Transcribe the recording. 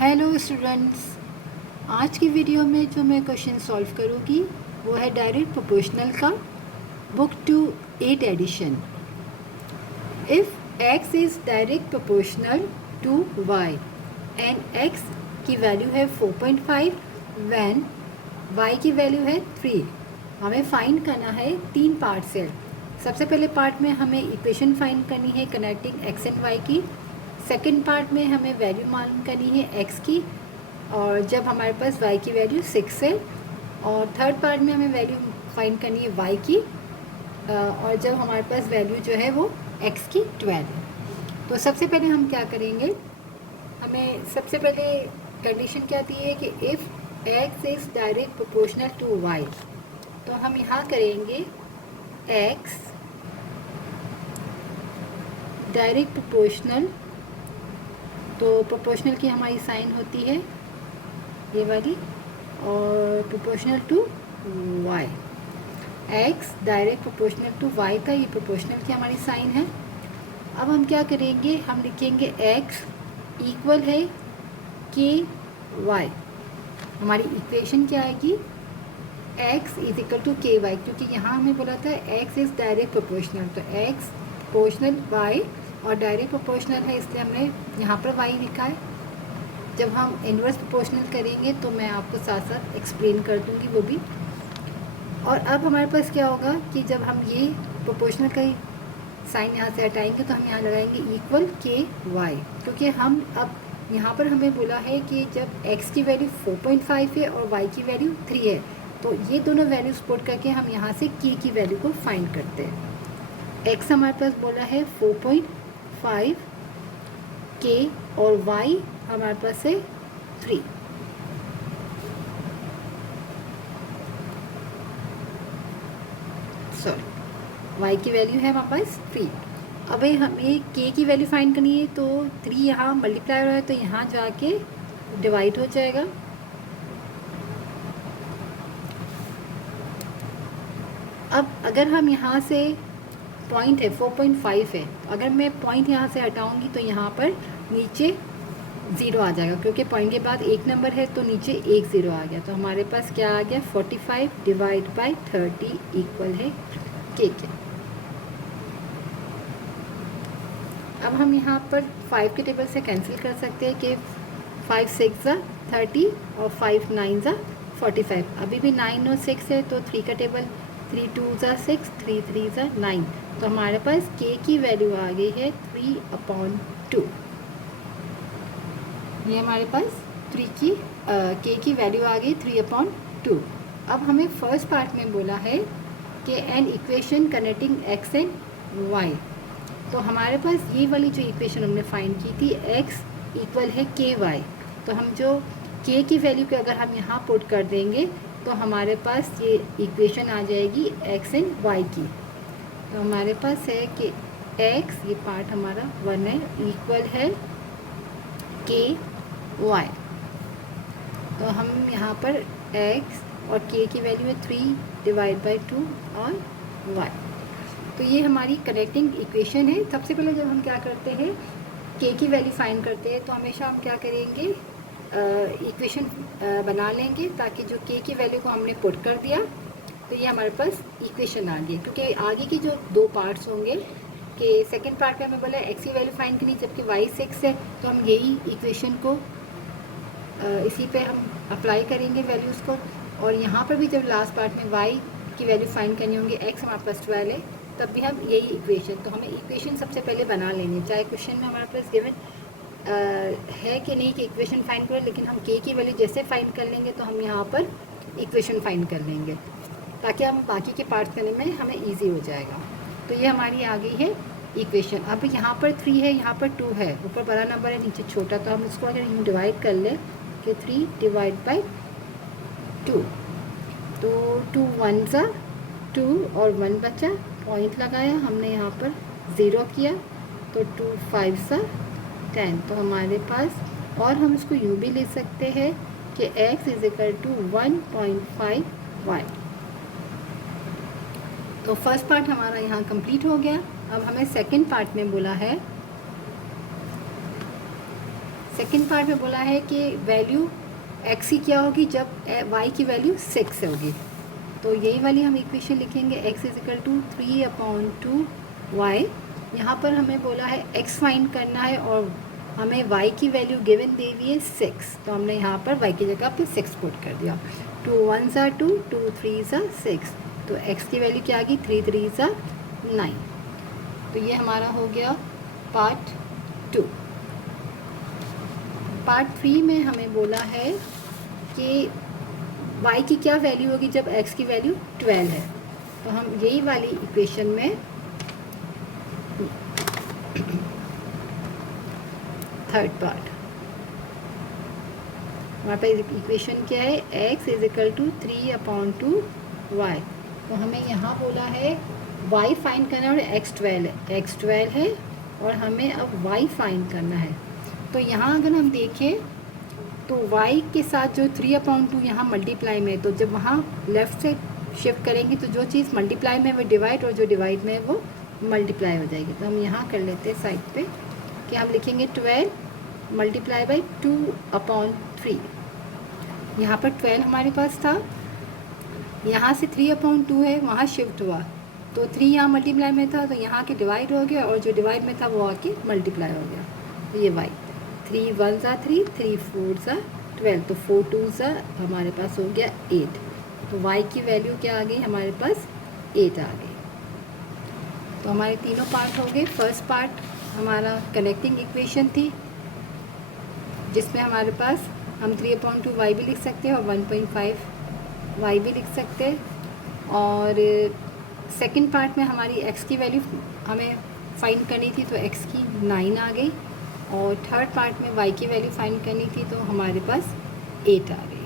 Hello students, आज की video में जो मैं क्वेश्चन सॉल्व करूँगी वो है डायरेक्ट प्रोपोर्शनल का book 2 8 edition. If x is direct proportional to y and x की वैल्यू है 4.5 व्हेन y की वैल्यू है 3। हमें फाइंड करना है 3 पार्ट से। सबसे पहले पार्ट में हमें इक्वेशन फाइंड करनी है कनेक्टिंग x एंड y की। सेकेंड पार्ट में हमें वैल्यू मालूम करनी है x की और जब हमारे पास y की वैल्यू 6 है। और थर्ड पार्ट में हमें वैल्यू फाइंड करनी है y की और जब हमारे पास वैल्यू जो है वो x की 12 है। तो सबसे पहले हम क्या करेंगे, हमें सबसे पहले कंडीशन क्या दी है कि if x is direct proportional to y, तो हम यहाँ करेंगे x डायरेक्ट प्रोपोर्शनल। तो प्रोपोर्शनल की हमारी साइन होती है ये वाली और proportional to y। x direct proportional to y का ये प्रोपोर्शनल की हमारी साइन है। अब हम क्या करेंगे, हम लिखेंगे x इक्वल है के y। हमारी इक्वेशन क्या आएगी, x इज इक्वल टू के वाई, क्योंकि यहाँ हमें बोला था x इज़ डायरेक्ट प्रोपोर्शनल। तो x प्रोपोर्शनल y और डायरेक्ट प्रोपोर्शनल है इसलिए हमने यहाँ पर y लिखा है। जब हम इन्वर्स प्रोपोर्शनल करेंगे तो मैं आपको साथ साथ एक्सप्लेन कर दूँगी वो भी। और अब हमारे पास क्या होगा कि जब हम ये प्रोपोर्शनल का साइन यहाँ से हटाएंगे तो हम यहाँ लगाएंगे इक्वल के वाई, क्योंकि हम अब यहाँ पर हमें बोला है कि जब x की वैल्यू 4.5 है और y की वैल्यू 3 है, तो ये दोनों वैल्यूज पुट करके हम यहाँ से k की वैल्यू को फाइंड करते हैं। x हमारे पास बोला है 4.5 k और y हमारे पास है 3। सॉरी, y की वैल्यू है हमारे पास 3। अब हमें k की वैल्यू फाइंड करनी है, तो 3 यहाँ मल्टीप्लाई हो रहा है तो यहाँ जाके डिवाइड हो जाएगा। अब अगर हम यहाँ से पॉइंट है 4.5 है, अगर मैं पॉइंट यहाँ से हटाऊँगी तो यहाँ पर नीचे 0 आ जाएगा, क्योंकि पॉइंट के बाद एक नंबर है तो नीचे एक 0 आ गया। तो हमारे पास क्या आ गया, 45 डिवाइड बाई 30 इक्वल है के। अब हम यहाँ पर 5 के टेबल से कैंसिल कर सकते हैं कि 5 6 ज़ा 30 और 5 9 ज़ा 45। अभी भी 9 और 6 है तो 3 का टेबल 3 2 ज़ा 6 3 3 ज़ा 9। तो हमारे पास k की वैल्यू आ गई है 3/2। ये हमारे पास k की वैल्यू आ गई 3/2। अब हमें फर्स्ट पार्ट में बोला है कि an equation connecting x and y। तो हमारे पास ये वाली जो इक्वेशन हमने फाइंड की थी x इक्वल है के वाई, तो हम जो k की वैल्यू को अगर हम यहाँ पुट कर देंगे तो हमारे पास ये इक्वेशन आ जाएगी x एंड y की। तो हमारे पास है कि x, ये पार्ट हमारा 1 है, इक्वल है के वाई। तो हम यहाँ पर x और k की वैल्यू है 3 डिवाइड बाई 2 और y। तो ये हमारी कनेक्टिंग इक्वेशन है। सबसे पहले जब हम क्या करते हैं k की वैल्यू फाइंड करते हैं तो हमेशा हम क्या करेंगे, इक्वेशन बना लेंगे, ताकि जो k की वैल्यू को हमने पुट कर दिया तो ये हमारे पास इक्वेशन आ गई। क्योंकि आगे की जो 2 पार्ट्स होंगे कि सेकंड पार्ट में हमें बोला x की वैल्यू फाइंड करनी, जबकि y 6 है, तो हम यही इक्वेशन को इसी पे हम अप्लाई करेंगे वैल्यूज़ को। और यहाँ पर भी जब लास्ट पार्ट में y की वैल्यू फाइंड करनी होंगी, x हमारे पास 12 है, तब भी हम यही इक्वेशन, तो हमें इक्वेशन सबसे पहले बना लेनी, चाहे क्वेश्चन में हमारे पास गिवन है कि नहीं कि इक्वेशन फाइंड करें, लेकिन हम k की वैल्यू जैसे फाइंड कर लेंगे तो हम यहाँ पर इक्वेशन फाइंड कर लेंगे, ताकि हम बाकी के पार्ट करने में हमें ईजी हो जाएगा। तो ये हमारी आ गई है इक्वेशन। अब यहाँ पर 3 है, यहाँ पर 2 है, ऊपर बड़ा नंबर है नीचे छोटा, तो हम इसको अगर यूँ डिवाइड कर लें कि 3 डिवाइड बाई 2, तो 2 1 ज़ा 2 और 1 बचा, पॉइंट लगाया हमने यहाँ पर 0 किया, तो 2 5 ज़ा 10। तो हमारे पास, और हम इसको यूँ भी ले सकते हैं कि x is equal to 1.5y। तो फर्स्ट पार्ट हमारा यहाँ कंप्लीट हो गया। अब हमें सेकंड पार्ट में बोला है सेकंड पार्ट में बोला है कि वैल्यू x की क्या होगी जब y की वैल्यू 6 होगी। तो यही वाली हम इक्वेशन लिखेंगे, x is equal to 3/2y। यहाँ पर हमें बोला है x फाइंड करना है और हमें y की वैल्यू गिवन दे हुई है 6, तो हमने यहाँ पर y की जगह पे 6 पुट कर दिया। 2 1s are 2, 2 3s are 6, तो x की वैल्यू क्या आ गई, 3 3s are 9। तो ये हमारा हो गया पार्ट 2। पार्ट 3 में हमें बोला है कि y की क्या वैल्यू होगी जब x की वैल्यू 12 है। तो हम यही वाली इक्वेशन में थर्ड पार्ट, हमारे पास इक्वेशन क्या है, x is equal to 3/2y। तो हमें यहाँ बोला है y फाइंड करना है और x 12 है, x 12 है और हमें अब y फाइंड करना है। तो यहाँ अगर हम देखें तो y के साथ जो 3/2 यहाँ मल्टीप्लाई में है, तो जब वहाँ लेफ़्ट से शिफ्ट करेंगे तो जो चीज़ मल्टीप्लाई में है वो डिवाइड और जो डिवाइड में है वो मल्टीप्लाई हो जाएगी। तो हम यहाँ कर लेते हैं साइड पे कि हम लिखेंगे 12 मल्टीप्लाई बाई 2/3। यहाँ पर 12 हमारे पास था, यहाँ से 3/2 है, वहाँ शिफ्ट हुआ तो 3 यहाँ मल्टीप्लाई में था तो यहाँ के डिवाइड हो गया और जो डिवाइड में था वो आके मल्टीप्लाई हो गया। तो ये y 3 1s are 3, 3 4s are 12, तो 4 2s are हमारे पास हो गया 8। तो y की वैल्यू क्या आ गई, हमारे पास 8 आ गई। तो हमारे तीनों पार्ट हो गए। फर्स्ट पार्ट हमारा कनेक्टिंग इक्वेशन थी जिसमें हमारे पास हम 3/2y भी लिख सकते हैं और 1.5y भी लिख सकते हैं। और सेकंड पार्ट में हमारी x की वैल्यू हमें फाइंड करनी थी तो x की 9 आ गई और थर्ड पार्ट में y की वैल्यू फाइंड करनी थी तो हमारे पास 8 आ गई।